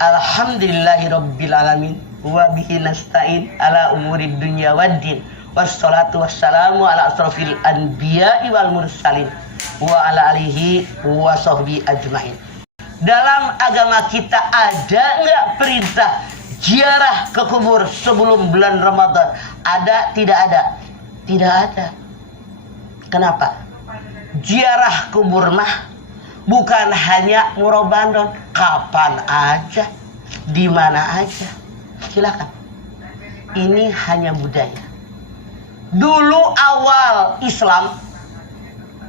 Alhamdulillahirabbil alamin wa bihi nasta'in ala umurid dunya waddin. Wassalatu wassalamu ala asrofil anbiya'i wal mursalin wa ala alihi wa sahbihi ajmain. Dalam agama kita ada nggak perintah ziarah ke kubur sebelum bulan Ramadan? Ada? Tidak ada? Tidak ada. Kenapa? Ziarah kubur mah bukan hanya Ramadan, kapan aja, di mana aja, silakan. Ini hanya budaya. Dulu awal Islam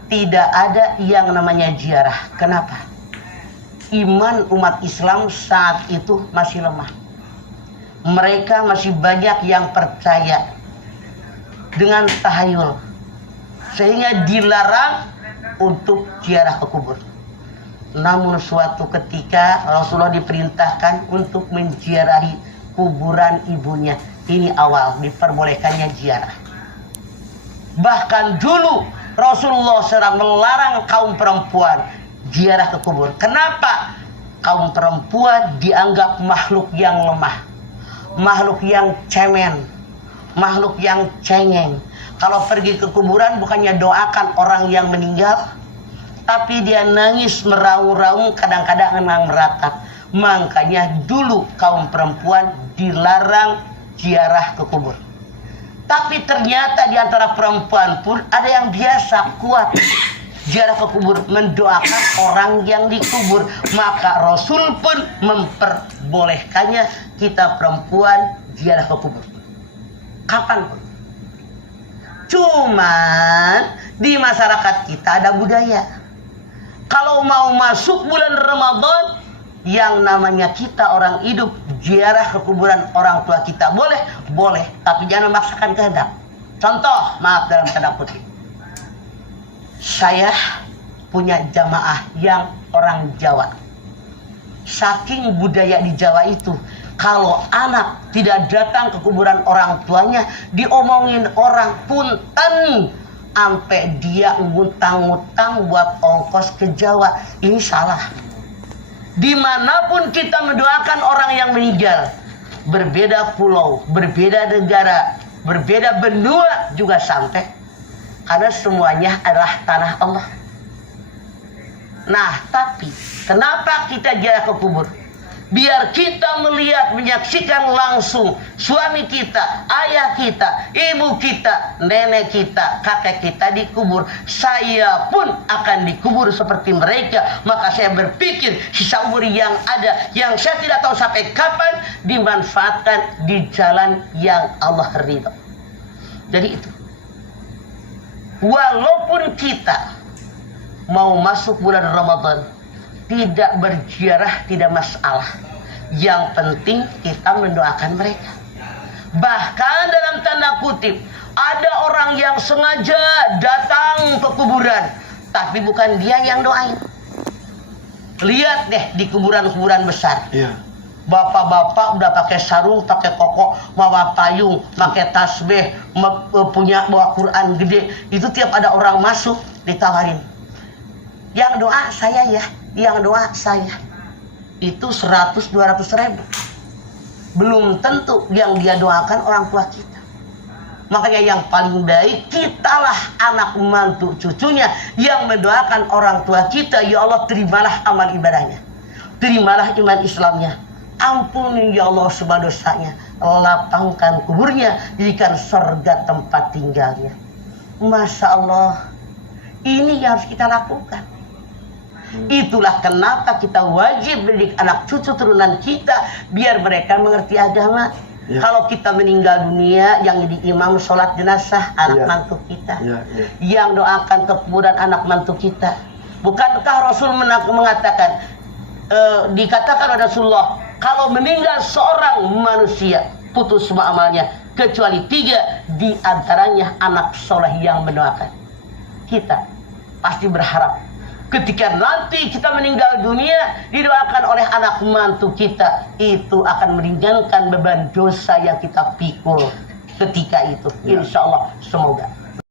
tidak ada yang namanya ziarah. Kenapa? Iman umat Islam saat itu masih lemah. Mereka masih banyak yang percaya dengan tahayul, sehingga dilarang untuk ziarah ke kubur. Namun suatu ketika Rasulullah diperintahkan untuk menziarahi kuburan ibunya. Ini awal diperbolehkannya ziarah. Bahkan dulu Rasulullah SAW melarang kaum perempuan ziarah ke kubur. Kenapa? Kaum perempuan dianggap makhluk yang lemah, makhluk yang cemen, makhluk yang cengeng. Kalau pergi ke kuburan bukannya doakan orang yang meninggal, tapi dia nangis meraung-raung, kadang-kadang memang meratap. Makanya dulu kaum perempuan dilarang ziarah ke kubur. Tapi ternyata di antara perempuan pun ada yang biasa kuat ziarah ke kubur, mendoakan orang yang dikubur. Maka Rasul pun memperbolehkannya kita perempuan ziarah ke kubur kapanpun. Cuman di masyarakat kita ada budaya, kalau mau masuk bulan Ramadan, yang namanya kita orang hidup ziarah ke kuburan orang tua kita boleh, tapi jangan memaksakan kehendak. Contoh, maaf dalam tanda kutip, saya punya jamaah yang orang Jawa. Saking budaya di Jawa itu, kalau anak tidak datang ke kuburan orang tuanya, diomongin orang, punten, sampai dia ngutang-ngutang buat ongkos ke Jawa. Ini salah. Dimanapun kita mendoakan orang yang meninggal, berbeda pulau, berbeda negara, berbeda benua juga sampai, karena semuanya adalah tanah Allah. Nah, tapi kenapa kita ziarah ke kubur? Biar kita melihat, menyaksikan langsung suami kita, ayah kita, ibu kita, nenek kita, kakek kita dikubur. Saya pun akan dikubur seperti mereka. Maka saya berpikir sisa umur yang ada, yang saya tidak tahu sampai kapan, dimanfaatkan di jalan yang Allah ridha. Jadi itu, walaupun kita mau masuk bulan Ramadan, tidak berziarah tidak masalah. Yang penting kita mendoakan mereka. Bahkan dalam tanda kutip, ada orang yang sengaja datang ke kuburan, tapi bukan dia yang doain. Lihat deh di kuburan-kuburan besar. Iya. Bapak-bapak udah pakai sarung, pakai koko, bawa payung, pakai tasbih, punya bawa Quran gede. Itu tiap ada orang masuk ditawarin, yang doa saya ya, yang doa saya. Itu 100-200 ribu. Belum tentu yang dia doakan orang tua kita. Makanya yang paling baik, kitalah anak mantu cucunya yang mendoakan orang tua kita. Ya Allah, terimalah amal ibadahnya, terimalah iman Islamnya, ampuni ya Allah semua dosanya, lapangkan kuburnya, jadikan surga tempat tinggalnya. Masya Allah, ini yang harus kita lakukan. Itulah kenapa kita wajib mendidik anak cucu turunan kita biar mereka mengerti agama. Ya. Kalau kita meninggal dunia, yang jadi imam sholat jenazah anak mantu kita, yang doakan ke kuburan anak mantu kita. Bukankah Rasul mengatakan, dikatakan oleh Rasulullah, kalau meninggal seorang manusia, putus semua amalnya kecuali 3, di antaranya anak soleh yang mendoakan. Kita pasti berharap ketika nanti kita meninggal dunia, didoakan oleh anak mantu kita, itu akan meringankan beban dosa yang kita pikul ketika itu. Insya Allah, semoga.